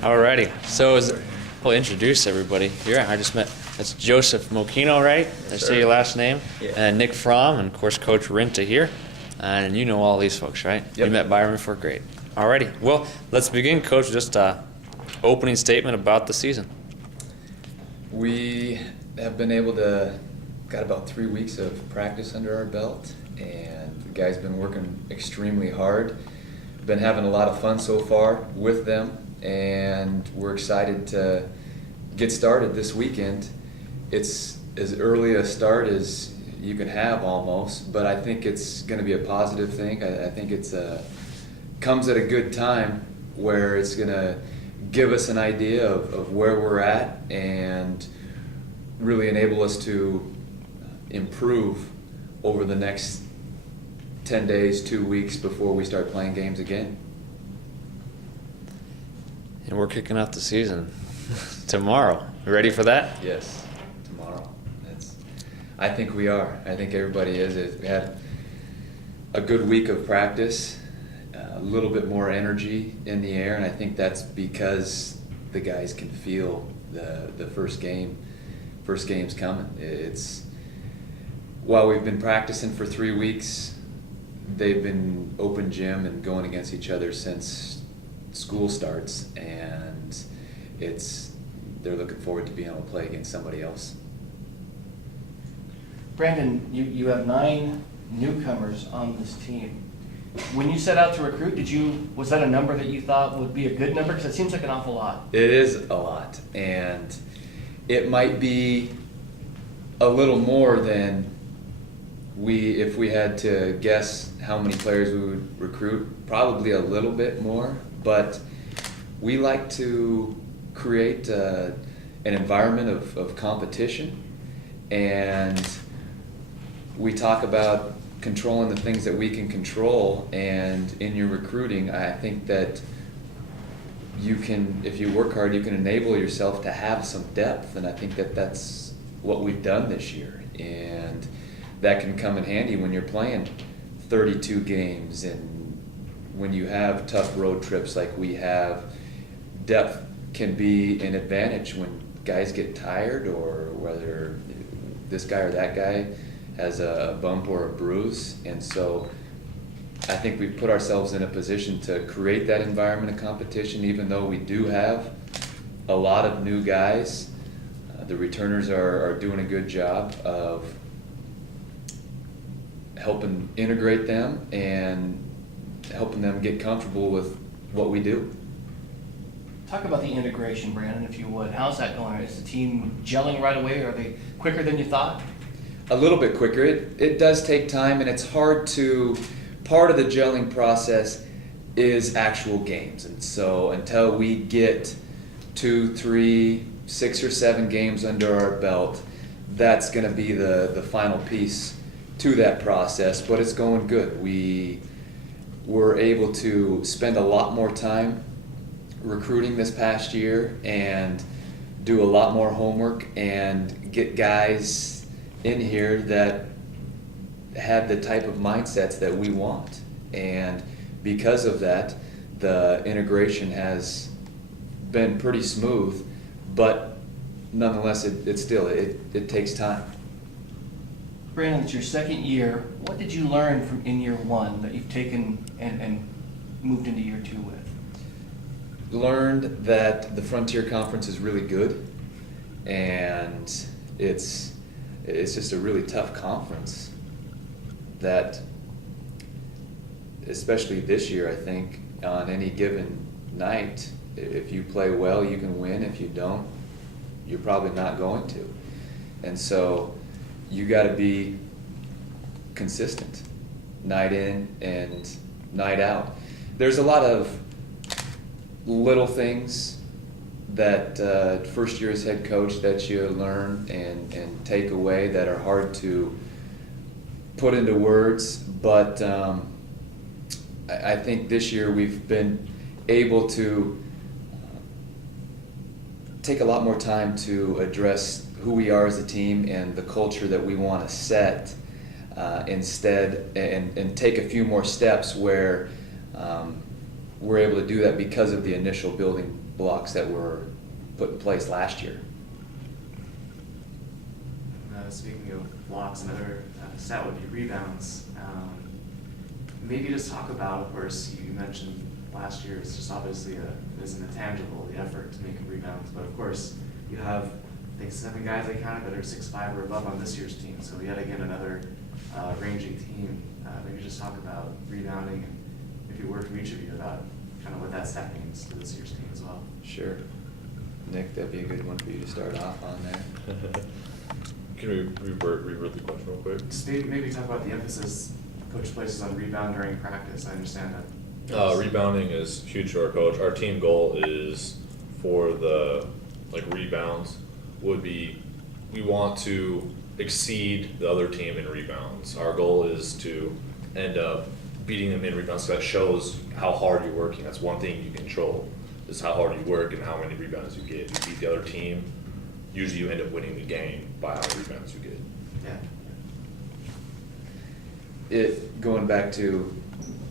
Alrighty, so I'll introduce everybody here. I just met, that's Joseph Mokino, right? Did I say your last name? Yeah. And Nick Fromm, and of course Coach Rinta here. And you know all these folks, right? Yep. You met Byron before, great. Alrighty, well, let's begin, Coach. Just opening statement about the season. We have been able to, got about 3 weeks of practice under our belt, and the guys been working extremely hard. Been having a lot of fun so far with them, and we're excited to get started this weekend. It's as early a start as you can have almost, but I think it's going to be a positive thing. I think it's comes at a good time where it's going to give us an idea of where we're at and really enable us to improve over the next 10 days, 2 weeks before we start playing games again. And we're kicking off the season tomorrow. You ready for that? Yes, tomorrow. I think we are. I think everybody is. We had a good week of practice, a little bit more energy in the air, and I think that's because the guys can feel the first game's coming. It's while we've been practicing for 3 weeks, they've been open gym and going against each other since school starts, and they're looking forward to being able to play against somebody else. Brandon, you have 9 newcomers on this team. When you set out to recruit, was that a number that you thought would be a good number? Because it seems like an awful lot. It is a lot, and it might be a little more than if we had to guess how many players we would recruit, probably a little bit more, but we like to create an environment of competition, and we talk about controlling the things that we can control, and in your recruiting, I think that you can, if you work hard, you can enable yourself to have some depth, and I think that that's what we've done this year, and that can come in handy when you're playing 32 games and when you have tough road trips like we have. Depth can be an advantage when guys get tired, or whether this guy or that guy has a bump or a bruise, and so I think we've put ourselves in a position to create that environment of competition, even though we do have a lot of new guys. The returners are doing a good job of helping integrate them and helping them get comfortable with what we do. Talk about the integration, Brandon, if you would. How's that going? Is the team gelling right away? Are they quicker than you thought? A little bit quicker. It does take time, and it's hard to, part of the gelling process is actual games. And so until we get 2, 3, 6 or 7 games under our belt, that's going to be the final piece to that process, but it's going good. We were able to spend a lot more time recruiting this past year and do a lot more homework and get guys in here that have the type of mindsets that we want. And because of that, the integration has been pretty smooth, but nonetheless, it takes time. Brandon, it's your second year. What did you learn in year 1 that you've taken and moved into year 2 with? Learned that the Frontier Conference is really good, and it's just a really tough conference that, especially this year, I think, on any given night, if you play well, you can win. If you don't, you're probably not going to. And so you got to be consistent, night in and night out. There's a lot of little things that first year as head coach that you learn and take away that are hard to put into words, but I think this year we've been able to take a lot more time to address who we are as a team and the culture that we want to set instead, and take a few more steps where we're able to do that because of the initial building blocks that were put in place last year. Speaking of blocks, another stat would be rebounds. Maybe just talk about, of course, you mentioned last year, it's just obviously it isn't a tangible, the effort to make rebounds, but of course, you have, I think, 7 guys I counted that are 6'5" or above on this year's team, so yet again, another rangy team. Maybe just talk about rebounding, and if you were from each of you, about kind of what that stat means to this year's team as well. Sure. Nick, that'd be a good one for you to start off on there. Can we reword the question real quick? Just maybe talk about the emphasis coach places on rebound during practice. I understand that. Rebounding is huge to our coach. Our team goal is for the rebounds would be we want to exceed the other team in rebounds. Our goal is to end up beating them in rebounds. So that shows how hard you're working. That's one thing you control, is how hard you work and how many rebounds you get. You beat the other team, usually you end up winning the game by how many rebounds you get. Yeah. Going back to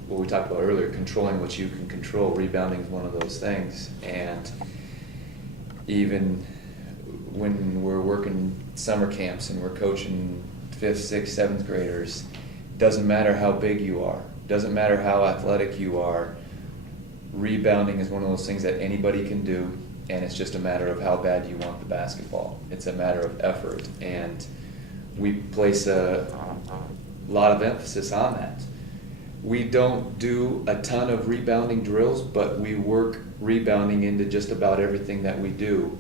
what we talked about earlier, controlling what you can control, rebounding is one of those things. And even when we're working summer camps and we're coaching 5th, 6th, 7th graders, doesn't matter how big you are, doesn't matter how athletic you are, rebounding is one of those things that anybody can do, and it's just a matter of how bad you want the basketball. It's a matter of effort, and we place a lot of emphasis on that. We don't do a ton of rebounding drills, but we work rebounding into just about everything that we do.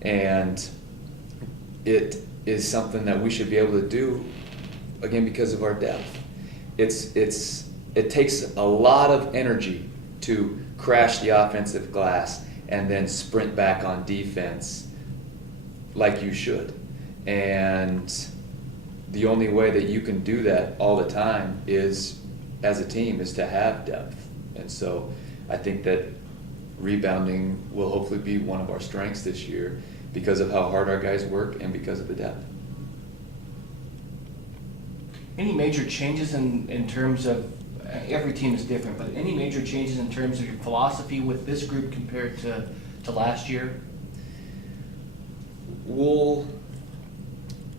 And it is something that we should be able to do, again, because of our depth. It takes a lot of energy to crash the offensive glass and then sprint back on defense like you should. And the only way that you can do that all the time is, as a team, is to have depth. And so I think that rebounding will hopefully be one of our strengths this year because of how hard our guys work and because of the depth. Any major changes in terms of, every team is different, but any major changes in terms of your philosophy with this group compared to last year? We're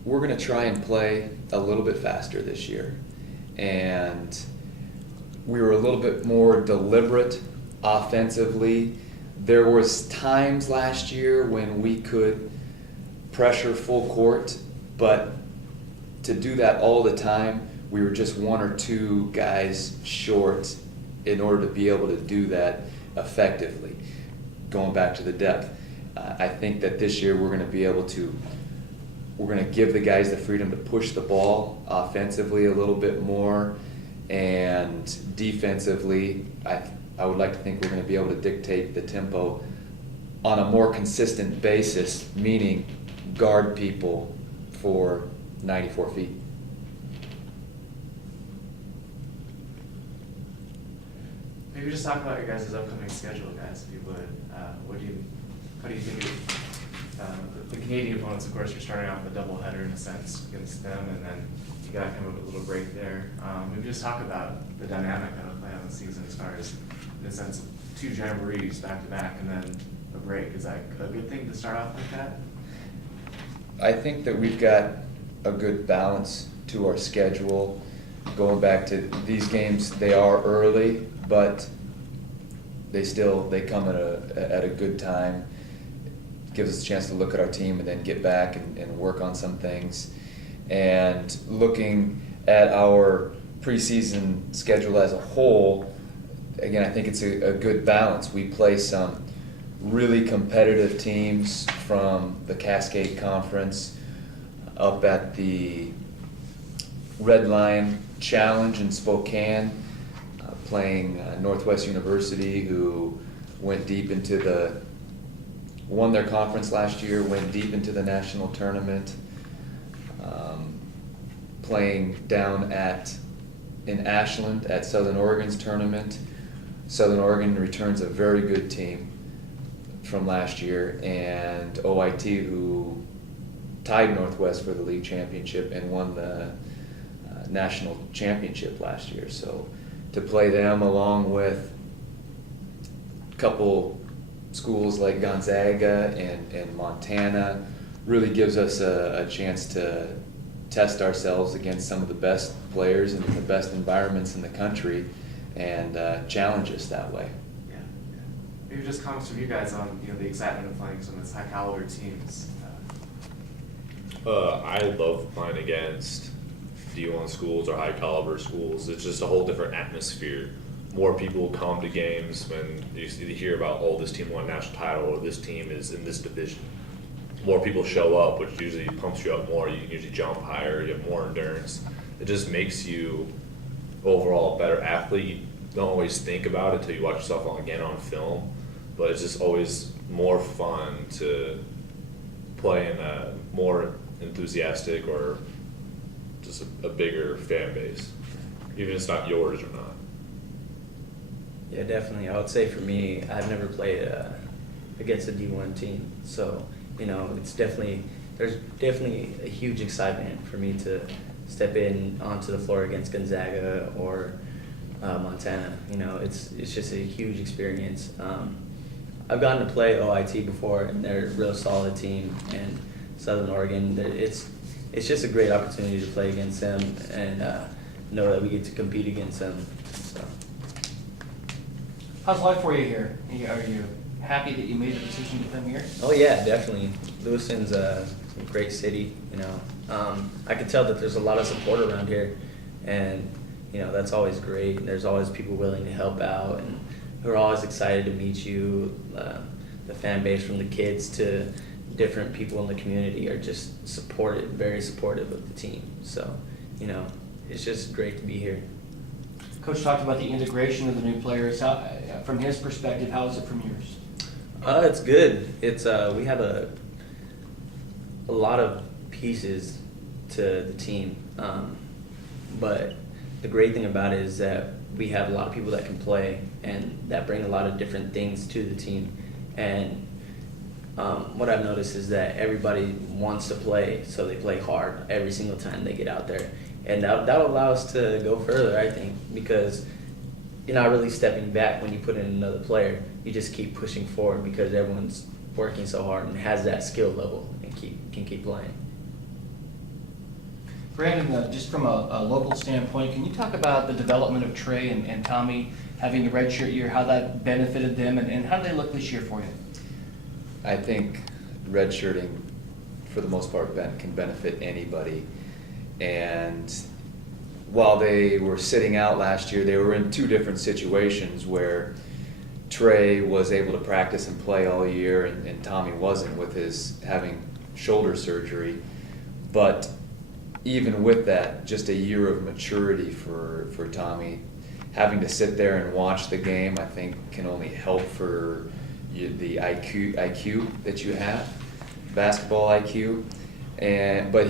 going to try and play a little bit faster this year. And we were a little bit more deliberate offensively. There was times last year when we could pressure full court, but to do that all the time, we were just 1 or 2 guys short in order to be able to do that effectively. Going back to the depth, I think that this year we're going to be able to, we're going to give the guys the freedom to push the ball offensively a little bit more, and defensively, I would like to think we're going to be able to dictate the tempo on a more consistent basis, meaning guard people for 94 feet. Maybe just talk about your guys' upcoming schedule, guys, if you would. How do you think of the Canadian opponents? Of course, you're starting off a doubleheader in a sense against them, and then you got kind of a little break there. Maybe just talk about the dynamic of the play on the season as far as, in the sense of 2 jamborees back to back and then a break. Is that a good thing to start off like that? I think that we've got a good balance to our schedule. Going back to these games, they are early, but they come at a good time. Gives us a chance to look at our team and then get back and work on some things. And looking at our preseason schedule as a whole, again, I think it's a good balance. We play some really competitive teams from the Cascade Conference up at the Red Lion Challenge in Spokane, playing Northwest University, who went deep into won their conference last year, went deep into the national tournament. Playing down in Ashland at Southern Oregon's tournament. Southern Oregon returns a very good team from last year, and OIT, who tied Northwest for the league championship and won the national championship last year. So to play them along with couple schools like Gonzaga and Montana really gives us a chance to test ourselves against some of the best players and the best environments in the country, and challenge us that way. Yeah, yeah. Maybe just comments from you guys on, the excitement of playing some of these high caliber teams. I love playing against D1 schools or high caliber schools. It's just a whole different atmosphere. More people come to games when you hear about, oh, this team won a national title or this team is in this division. More people show up, which usually pumps you up more. You can usually jump higher, you have more endurance. It just makes you overall a better athlete. You don't always think about it until you watch yourself again on film, but it's just always more fun to play in a more enthusiastic or just a bigger fan base, even if it's not yours or not. Yeah, definitely. I would say for me, I've never played against a D1 team, so there's definitely a huge excitement for me to step in onto the floor against Gonzaga or Montana. It's just a huge experience. I've gotten to play OIT before, and they're a real solid team. And Southern Oregon, it's just a great opportunity to play against them and know that we get to compete against them. So. How's life for you here? Are you happy that you made the decision to come here? Oh yeah, definitely. Lewiston's a great city. I can tell that there's a lot of support around here, and that's always great. And there's always people willing to help out, and who are always excited to meet you. The fan base, from the kids to different people in the community, are just very supportive of the team. So, it's just great to be here. Coach talked about the integration of the new players. From his perspective, how is it from yours? It's good. It's we have a lot of pieces to the team, but the great thing about it is that we have a lot of people that can play and that bring a lot of different things to the team. And what I've noticed is that everybody wants to play, so they play hard every single time they get out there. And that'll allow us to go further, I think, because you're not really stepping back when you put in another player. You just keep pushing forward because everyone's working so hard and has that skill level and can keep playing. Brandon, just from a local standpoint, can you talk about the development of Trey and Tommy having the redshirt year, how that benefited them, and how do they look this year for you? I think redshirting, for the most part, can benefit anybody. And while they were sitting out last year, they were in two different situations where Trey was able to practice and play all year, and Tommy wasn't, with his having shoulder surgery. But even with that, just a year of maturity for Tommy, having to sit there and watch the game, I think can only help for the IQ that you have, basketball IQ. But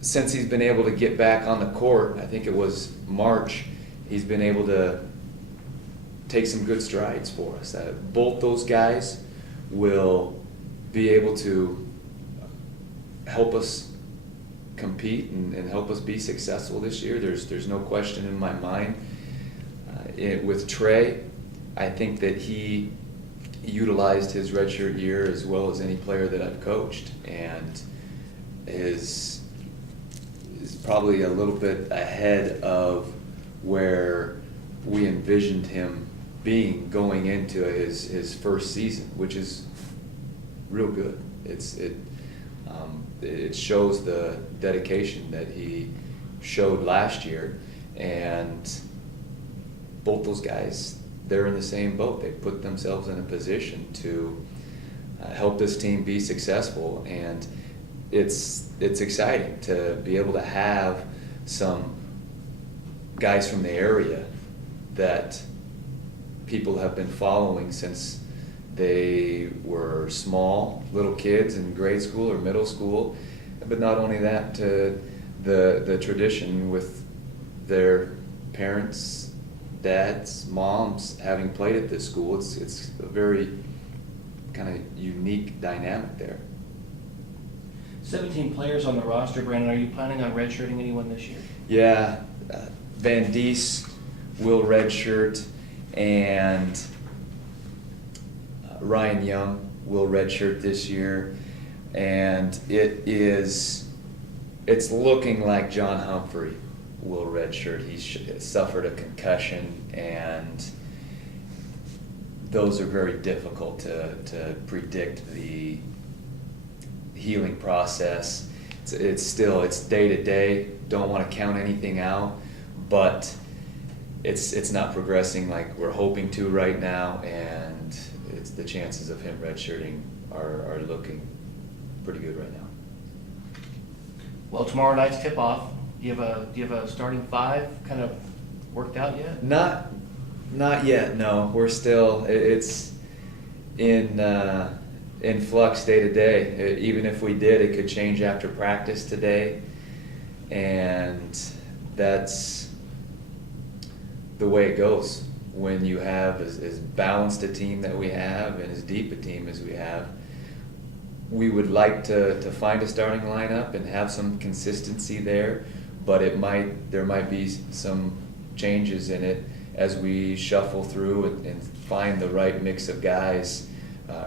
since he's been able to get back on the court, I think it was March, he's been able to take some good strides for us. Both those guys will be able to help us compete and help us be successful this year. There's no question in my mind. With Trey, I think that he utilized his redshirt year as well as any player that I've coached, and is probably a little bit ahead of where we envisioned him being going into his first season, which is real good. It shows the dedication that he showed last year, and both those guys, they're in the same boat. They put themselves in a position to help this team be successful, and it's exciting to be able to have some guys from the area that people have been following since they were small, little kids in grade school or middle school. But not only that, to the tradition with their parents, dads, moms having played at this school. It's a very kind of unique dynamic there. 17 players on the roster, Brandon. Are you planning on redshirting anyone this year? Yeah, Van Dies will redshirt, and Ryan Young will redshirt this year, and it's looking like John Humphrey will redshirt. He's suffered a concussion, and those are very difficult to predict the healing process. It's day to day. Don't want to count anything out, but it's not progressing like we're hoping to right now, and the chances of him redshirting are looking pretty good right now. Well, tomorrow night's tip-off. Do you have a starting five kind of worked out yet? Not yet. No, we're still. It's in flux day to day. Even if we did, it could change after practice today, and that's the way it goes when you have as balanced a team that we have and as deep a team as we have. We would like to find a starting lineup and have some consistency there, but there might be some changes in it as we shuffle through and find the right mix of guys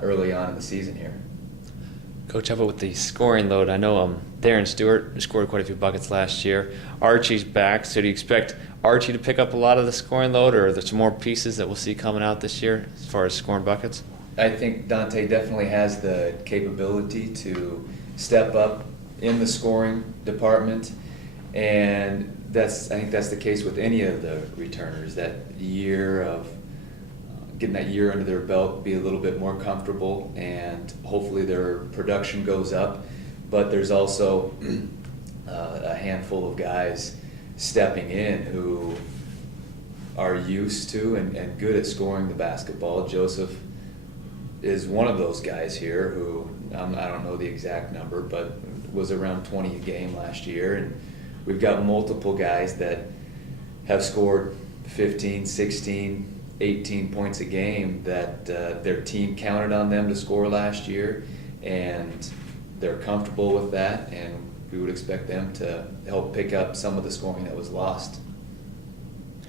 early on in the season here. Coach, how about with the scoring load? I know Darren Stewart scored quite a few buckets last year. Archie's back, so do you expect Archie to pick up a lot of the scoring load, or are there some more pieces that we'll see coming out this year as far as scoring buckets? I think Dante definitely has the capability to step up in the scoring department, and I think that's the case with any of the returners. That year of getting that year under their belt, be a little bit more comfortable, and hopefully their production goes up. But there's also a handful of guys stepping in who are used to and good at scoring the basketball. Joseph is one of those guys here who, I don't know the exact number, but was around 20 a game last year. And we've got multiple guys that have scored 15, 16, 18 points a game that their team counted on them to score last year, and they're comfortable with that, and we would expect them to help pick up some of the scoring that was lost.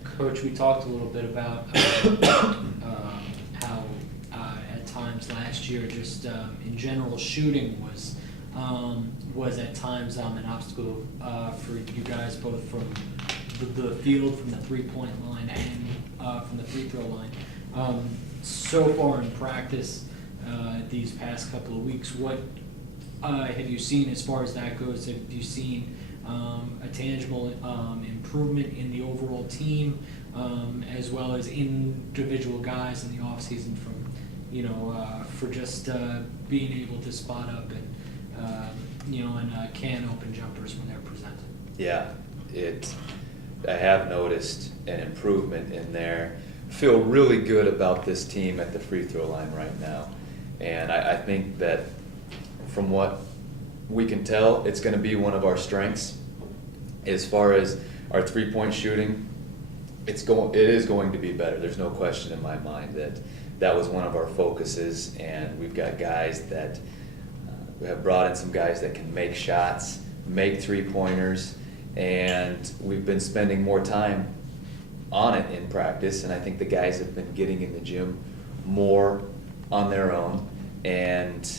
Coach, we talked a little bit about how at times last year, just in general, shooting was at times an obstacle for you guys, both from the field, from the three-point line, and from the free throw line. So far in practice, these past couple of weeks, what have you seen as far as that goes? Have you seen a tangible improvement in the overall team, as well as individual guys in the off season from, for just being able to spot up and and can open jumpers when they're presented? Yeah, I have noticed an improvement in there. Feel really good about this team at the free throw line right now, and I think that from what we can tell, it's going to be one of our strengths. As far as our three-point shooting, it is going to be better. There's no question in my mind that was one of our focuses, and we've got guys that we have brought in some guys that can make shots, make three-pointers, and we've been spending more time on it in practice, and I think the guys have been getting in the gym more on their own, and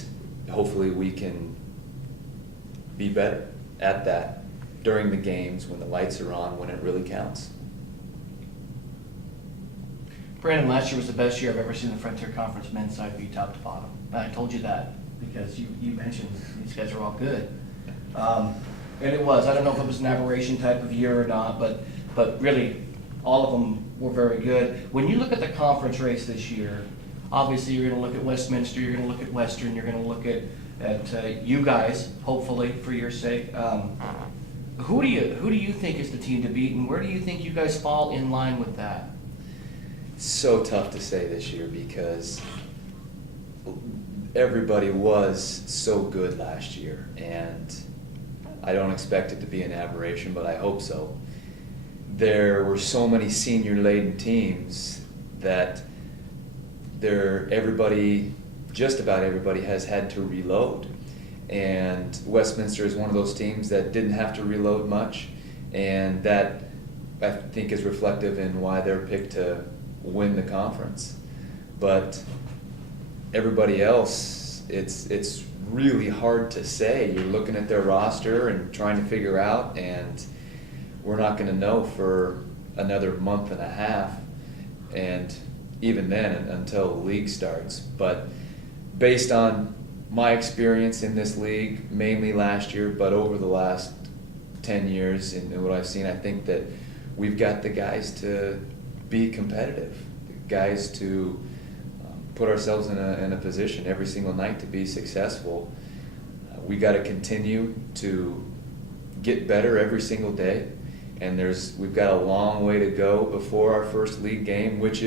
hopefully we can be better at that during the games when the lights are on, when it really counts. Brandon, last year was the best year I've ever seen the Frontier Conference men's side be top to bottom. And I told you that because you mentioned these guys are all good. And it was. I don't know if it was an aberration type of year or not, but really all of them were very good. When you look at the conference race this year, obviously you're going to look at Westminster, you're going to look at Western, you're going to look at you guys, hopefully, for your sake. Who do you think is the team to beat, and where do you think you guys fall in line with that? So tough to say this year because everybody was so good last year, and I don't expect it to be an aberration, but I hope so. There were so many senior-laden teams that just about everybody has had to reload. And Westminster is one of those teams that didn't have to reload much, and that I think is reflective in why they're picked to win the conference. But everybody else, it's really hard to say. You're looking at their roster and trying to figure out, and we're not going to know for another month and a half, and even then until the league starts. But based on my experience in this league, mainly last year, but over the last 10 years and what I've seen, I think that we've got the guys to be competitive, the guys to put ourselves in a position every single night to be successful. We got to continue to get better every single day, and we've got a long way to go before our first league game, which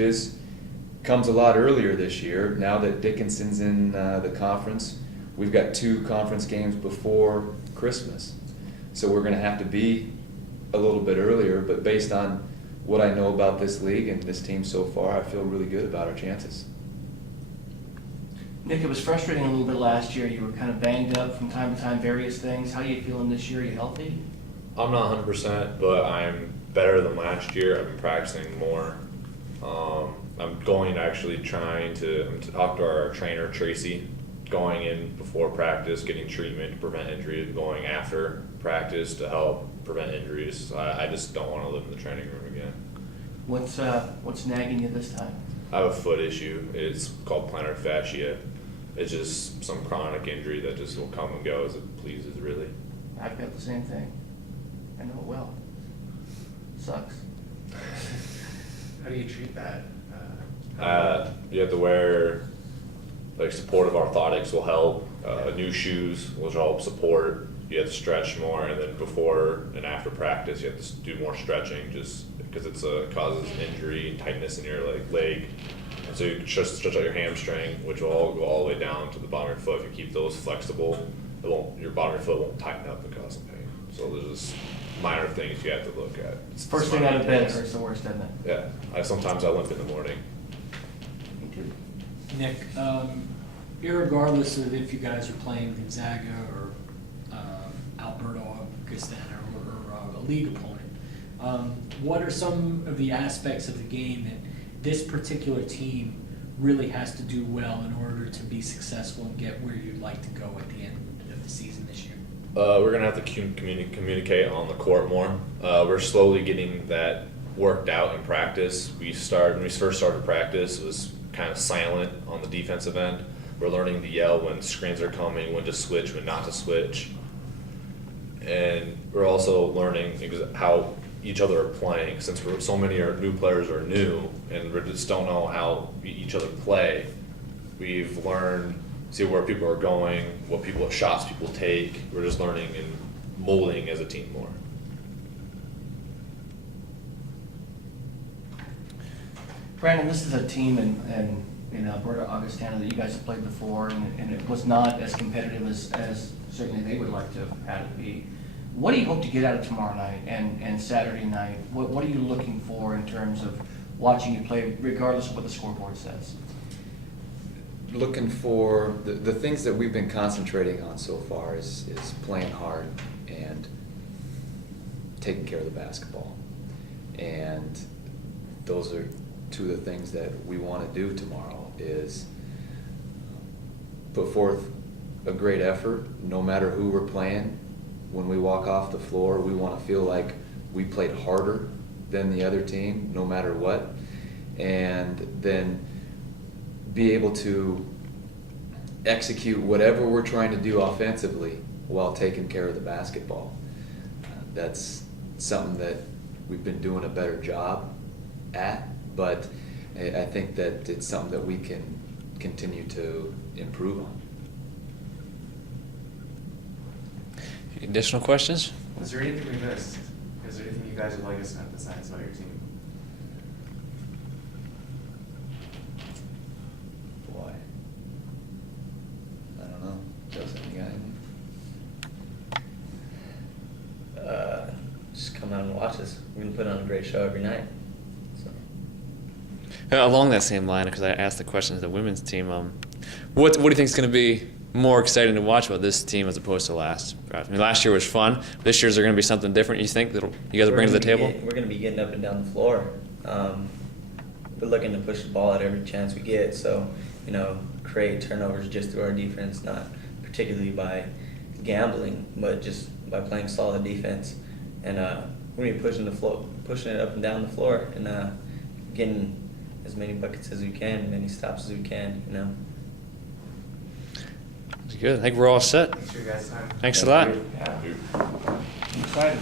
comes a lot earlier this year. Now that Dickinson's in the conference, we've got 2 conference games before Christmas, so we're going to have to be a little bit earlier. But based on what I know about this league and this team so far, I feel really good about our chances. Nick, it was frustrating a little bit last year. You were kind of banged up from time to time, various things. How are you feeling this year? Are you healthy? I'm not 100%, but I'm better than last year. I've been practicing more. I'm going to actually trying to talk to our trainer, Tracy, going in before practice, getting treatment to prevent injuries, going after practice to help prevent injuries. I just don't want to live in the training room again. What's nagging you this time? I have a foot issue. It's called plantar fascia. It's just some chronic injury that just will come and go as it pleases, really. I've got the same thing. I know it well. Sucks. How do you treat that? You have to wear, like, supportive orthotics will help. New shoes will help support. You have to stretch more, and then before and after practice, you have to do more stretching, just because it causes injury and tightness in your leg. And so you just stretch out your hamstring, which will all go all the way down to the bottom of your foot. If you keep those flexible, your bottom of your foot won't tighten up and cause some pain. So there's just minor things you have to look at. First thing out of bed hurts the worst, doesn't it? Yeah, sometimes I limp in the morning. Me too. Nick, irregardless of if you guys are playing Gonzaga or Alberto Augustana or a league opponent, what are some of the aspects of the game that this particular team really has to do well in order to be successful and get where you'd like to go at the end of the season this year? We're going to have to communicate on the court more. We're slowly getting that worked out in practice. When we first started practice, it was kind of silent on the defensive end. We're learning to yell when screens are coming, when to switch, when not to switch. And we're also learning how each other are playing. Since so many new players are new and we just don't know how each other play, we've learned see where people are going, what shots people take. We're just learning and molding as a team more. Brandon, this is a team in Alberta Augustana that you guys have played before, and it was not as competitive as certainly they would like to have had it be. What do you hope to get out of tomorrow night and Saturday night? What are you looking for in terms of watching you play, regardless of what the scoreboard says? Looking for the things that we've been concentrating on so far is playing hard and taking care of the basketball. And those are 2 of the things that we want to do tomorrow, is put forth a great effort no matter who we're playing. When we walk off the floor, we want to feel like we played harder than the other team no matter what, and then be able to execute whatever we're trying to do offensively while taking care of the basketball. That's something that we've been doing a better job at, but I think that it's something that we can continue to improve on. Additional questions? Is there anything we missed? Is there anything you guys would like us to emphasize about your team? Boy, I don't know. Joseph, you got anything? Just come out and watch us. We're gonna put on a great show every night. So. Along that same line, because I asked the question to the women's team, what do you think is going to be more exciting to watch about this team as opposed to last? I mean, last year was fun. This year's going to be something different. You think that you guys will bring to the table? We're going to be getting up and down the floor. We're looking to push the ball at every chance we get. So, create turnovers just through our defense, not particularly by gambling, but just by playing solid defense. And we're gonna be pushing it up and down the floor, and getting as many buckets as we can, many stops as we can. You know. It's good. I think we're all set. Thanks for your guys' time. Thanks a lot. Yeah. I'm excited.